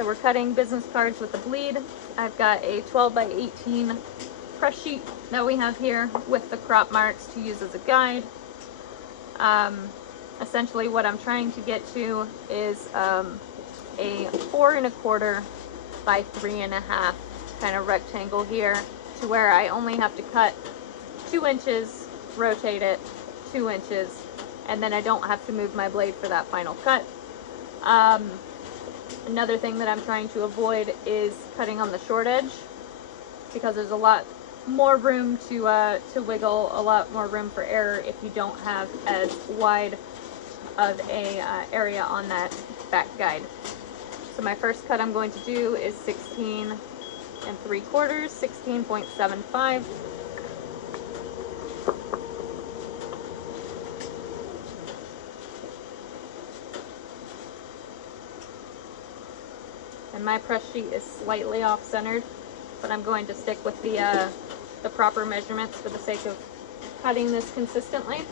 So we're cutting business cards with the bleed. I've got a 12 by 18 press sheet that we have here with the crop marks to use as a guide. Essentially what I'm trying to get to is a 4 1/4 by 3 1/2 kind of rectangle here, to where I only have to cut 2 inches, rotate it 2 inches, and then I don't have to move my blade for that final cut. Another thing that I'm trying to avoid is cutting on the short edge, because there's a lot more room to wiggle, a lot more room for error if you don't have as wide of a area on that back guide. So my first cut I'm going to do is 16 3/4, 16.75. And my press sheet is slightly off-centered, but I'm going to stick with the proper measurements for the sake of cutting this consistently.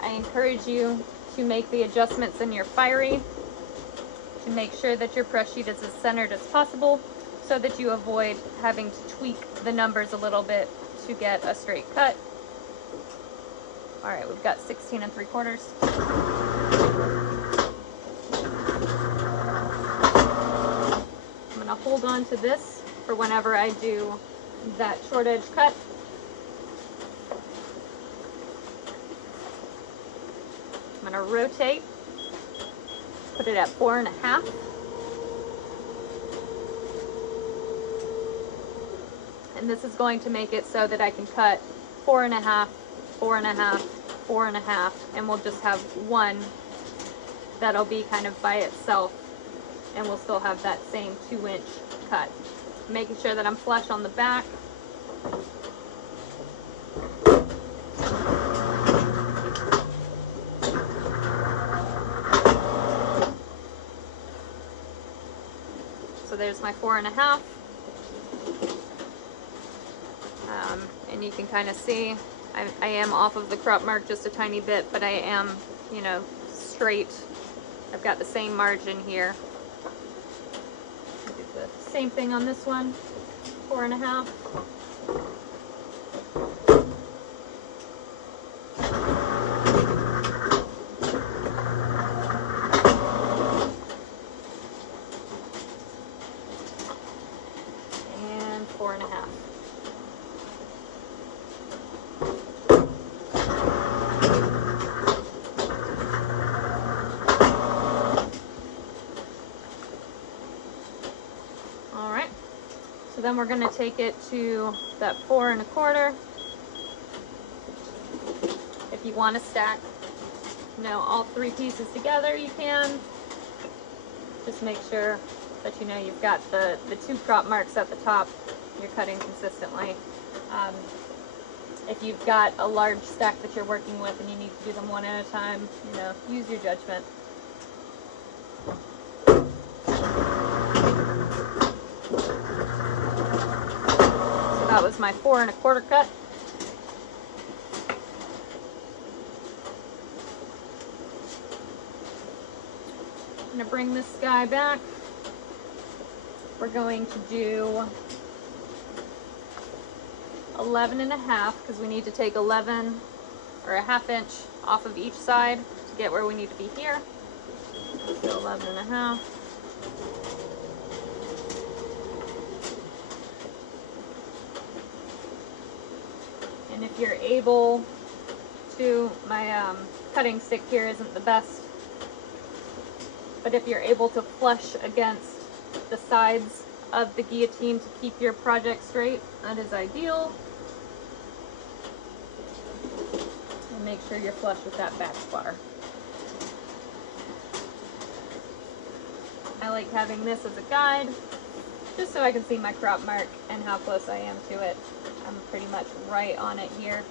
I encourage you to make the adjustments in your firing to make sure that your press sheet is as centered as possible, so that you avoid having to tweak the numbers a little bit to get a straight cut. All right, we've got 16 3/4. I'm gonna hold on to this for whenever I do that short edge cut. I'm gonna rotate, put it at 4 1/2. And this is going to make it so that I can cut 4 1/2, 4 1/2, 4 1/2, and we'll just have one that'll be kind of by itself, and we'll still have that same 2-inch cut. Making sure that I'm flush on the back. So there's my 4 1/2. And you can kind of see I am off of the crop mark just a tiny bit, but I am, you know, straight. I've got the same margin here. Do the same thing on this one, 4 1/2. And 4 1/2. So then we're going to take it to that 4 1/4. If you want to stack, you know, all 3 pieces together, you can. Just make sure that you know you've got the 2 crop marks at the top. You're cutting consistently. If you've got a large stack that you're working with and you need to do them one at a time, you know, use your judgment. That was my 4 1/4 cut. I'm going to bring this guy back. We're going to do 11 1/2, because we need to take 11 or a 1/2 inch off of each side to get where we need to be here. So 11 1/2. And if you're able to, my cutting stick here isn't the best, but if you're able to flush against the sides of the guillotine to keep your project straight, that is ideal. And make sure you're flush with that back spar. I like having this as a guide, just so I can see my crop mark and how close I am to it. I'm pretty much right on it here.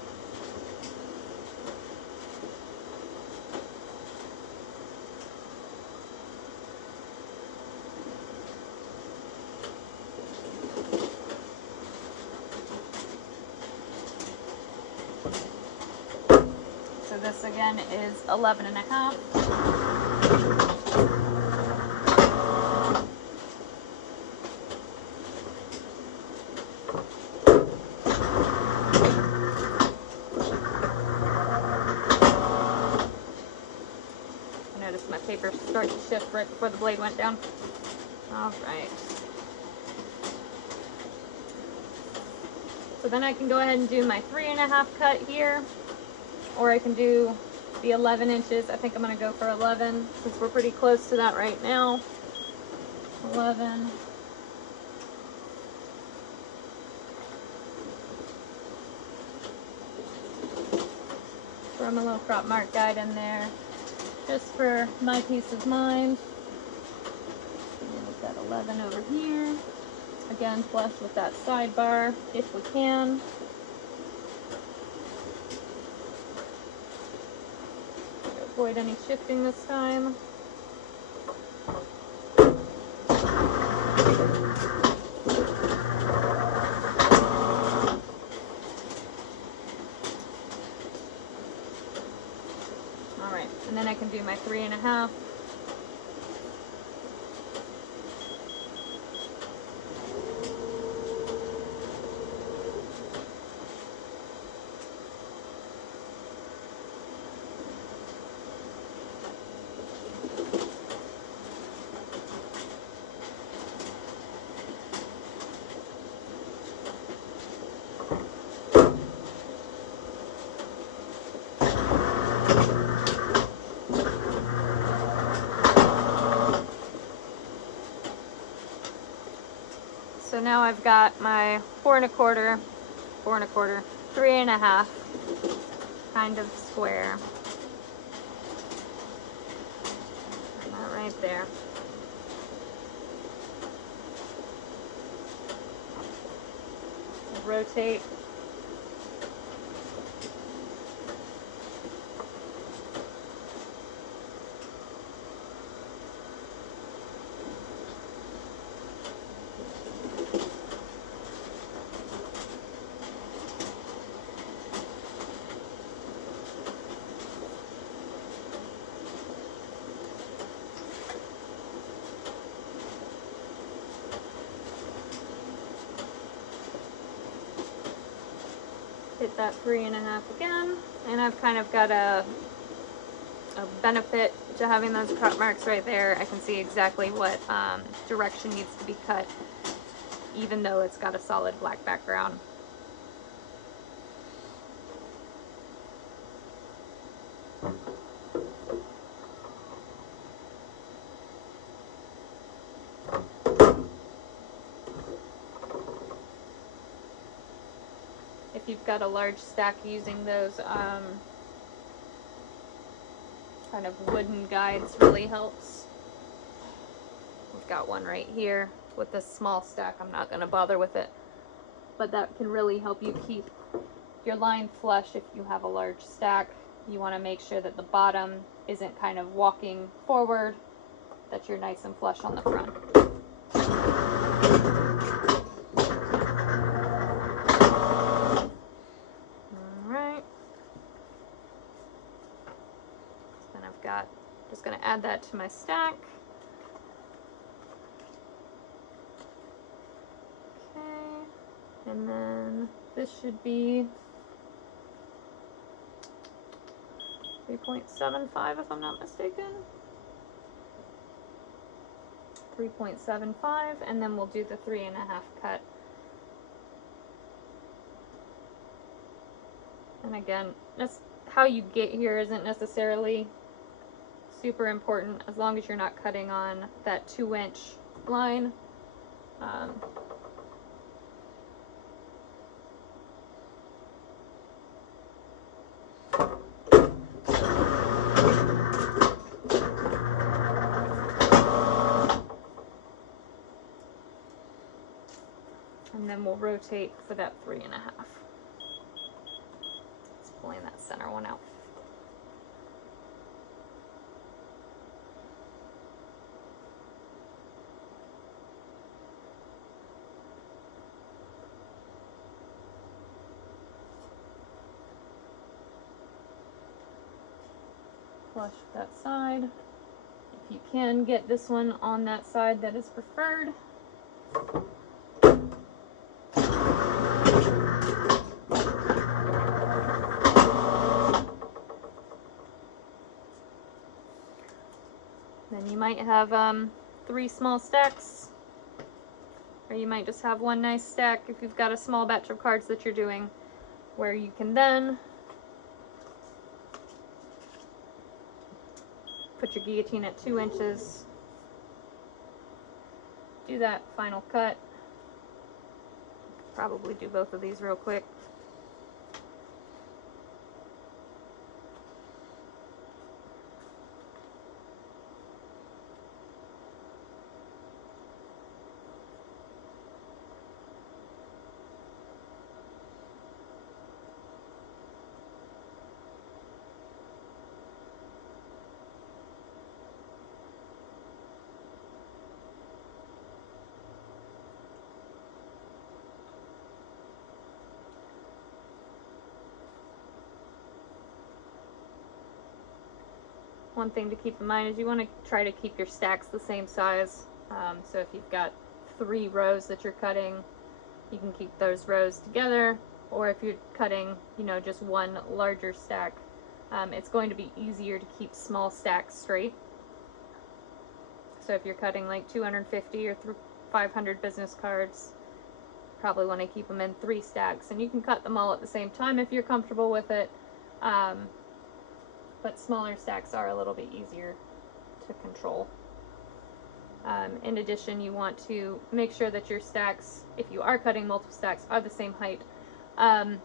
So this again is 11 1/2. noticed my paper start to shift right before the blade went down. All right. So then I can go ahead and do my 3.5 cut here, or I can do the 11 inches. I think I'm going to go for 11 since we're pretty close to that right now. 11. Throw my little crop mark guide in there just for my peace of mind. And we've got 11 over here. Again, flush with that sidebar if we can. Avoid any shifting this time. Alright, and then I can do my 3.5. So now I've got my 4 1/4, 4 1/4, 3.5 kind of square. And that right there. Rotate. Hit that 3.5 again, and I've kind of got a benefit to having those cut marks right there. I can see exactly what direction needs to be cut, even though it's got a solid black background. If you've got a large stack, using those kind of wooden guides really helps. We've got one right here. With this small stack, I'm not going to bother with it, but that can really help you keep your line flush. If you have a large stack, you want to make sure that the bottom isn't kind of walking forward, that you're nice and flush on the front. Alright. Then I've got, just going to add that to my stack. Okay. And then this should be 3.75 if I'm not mistaken. 3.75, and then we'll do the 3.5 cut. And again, just how you get here isn't necessarily super important, as long as you're not cutting on that 2-inch line. And then we'll rotate for that 3.5. Just pulling that center one out. Flush that side. If you can get this one on that side that is preferred. Then you might have 3 small stacks, or you might just have one nice stack if you've got a small batch of cards that you're doing, where you can then put your guillotine at 2 inches, do that final cut. Probably do both of these real quick. One thing to keep in mind is you want to try to keep your stacks the same size. So if you've got 3 rows that you're cutting, you can keep those rows together. Or if you're cutting, you know, just one larger stack, it's going to be easier to keep small stacks straight. So if you're cutting like 250 or 500 business cards, probably want to keep them in 3 stacks. And you can cut them all at the same time if you're comfortable with it. But smaller stacks are a little bit easier to control. In addition, you want to make sure that your stacks, if you are cutting multiple stacks, are the same height, and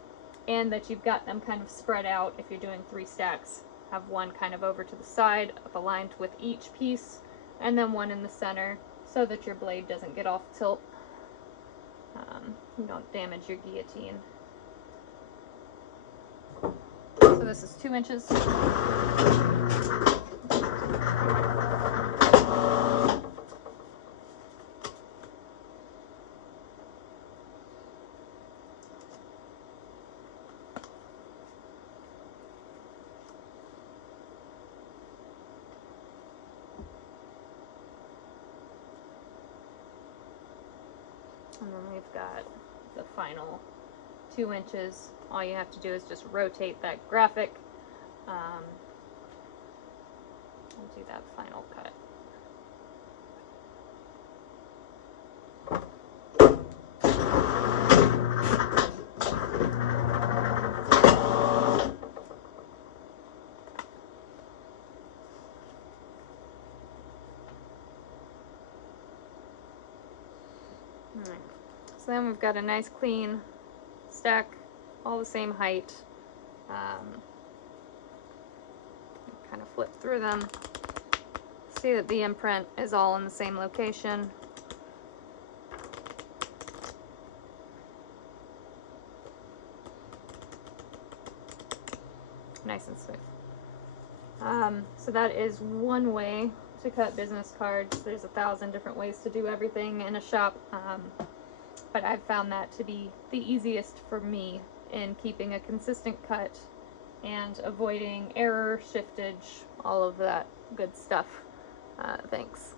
that you've got them kind of spread out. If you're doing 3 stacks, have one kind of over to the side, aligned with each piece, and then one in the center, so that your blade doesn't get off tilt. You don't damage your guillotine. So this is 2 inches. And then we've got the final 2 inches. All you have to do is just rotate that graphic and do that final cut. Alright, so then we've got a nice clean stack, all the same height. Kind of flip through them. See that the imprint is all in the same location. Nice and smooth. So that is one way to cut business cards. There's 1,000 different ways to do everything in a shop, but I've found that to be the easiest for me in keeping a consistent cut and avoiding error, shiftage, all of that good stuff. Thanks.